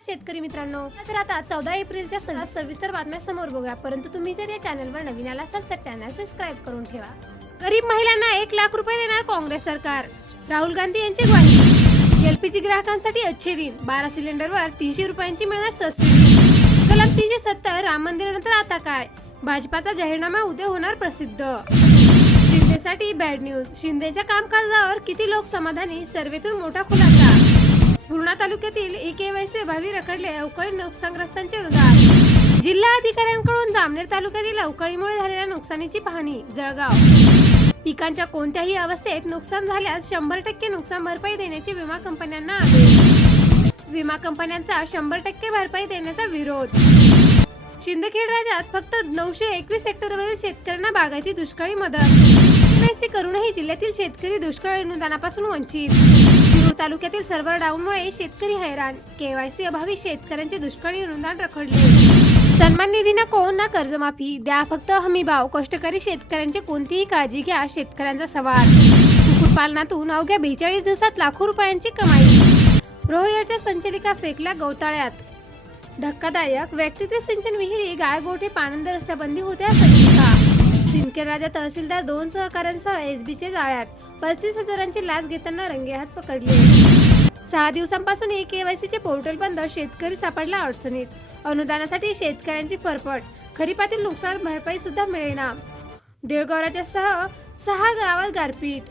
शेतकरी मित्रांनो तर आता चौदा एप्रिलच्या सव्वा सविस्तर बातम्या समोर बघूया. परंतु तुम्ही जर या चॅनलवर नवीन आला असाल तर चॅनल सबस्क्राईब करून ठेवा. गरीब महिलांना एक लाख रुपये देणार काँग्रेस सरकार. राहुल गांधी यांची ग्वाही. एलपीजी ग्राहकांसाठी अच्छे दिन. बारा सिलेंडरवर तीनशे रुपयांची मिळणार सबसिडी. कलम तीनशे सत्तर राम मंदिरानंतर आता काय? भाजपाचा जाहीरनामा उद्या होणार प्रसिद्ध. शिंदेसाठी बॅड न्यूज शिंदेच्या कामकाजावर किती लोक समाधानी? सर्वेतून मोठा खुलासा. पूर्णा तालुक्यातील एक भावी रखडले अवकाळी नुकसानग्रस्तांचे अनुदान जिल्हा अधिकाऱ्यांकडून जामनेर तालुक्यातील अवकाळीमुळे झालेल्या नुकसानीची पाहणी जळगाव. पिकांच्या कोणत्याही अवस्थेत नुकसान झाल्यास शंभर टक्के नुकसान भरपाई देण्याची विमा कंपन्यांना आदेश. विमा कंपन्यांचा शंभर टक्के भरपाई देण्याचा विरोध. शिंदखेड राज्यात फक्त नऊशे एकवीस हेक्टरवरील शेतकऱ्यांना बागायती दुष्काळी मदत. केवायसी जिल्ह्यातील शेतकरी दुष्काळी अनुदानापासून वंचित. शिरूर तालुक्यातील सर्व्हर डाऊनमुळे शेतकरी हैराण. केवायसी अभावी शेतकऱ्यांचे दुष्काळी अनुदान रखडले. सन्मान निधीनं कोण ना कर्जमाफी? द्या फक्त हमी भाव. कष्टकरी शेतकऱ्यांची कोणतीही काळजी घ्या शेतकऱ्यांचा सवाल. कुक्कुटपालनातून अवघ्या बेचाळीस दिवसात लाखो रुपयांची कमाई. रोहयाच्या संचालिका फेकल्या गवताळ्यात. धक्कादायक. व्यक्तित्व सिंचन विहिरी गायगोठे पाणंद रस्त्याबंदी होत्या संचिका सिंदखेड राजा तहसीलदार दोन सहकाऱ्यांसह एसबीचे जाळ्यात. पस्तीस हजारांची लाच घेताना रंगेहात पकडले. सहा दिवसांपासून ए केवायसीचे पोर्टल बंद शेतकरी सापडला अडचणीत. अनुदानासाठी शेतकऱ्यांची फरफट खरीपातील नुकसान भरपाई सुद्धा मिळेना. देळगावराच्या सह सहा गावात गारपीट.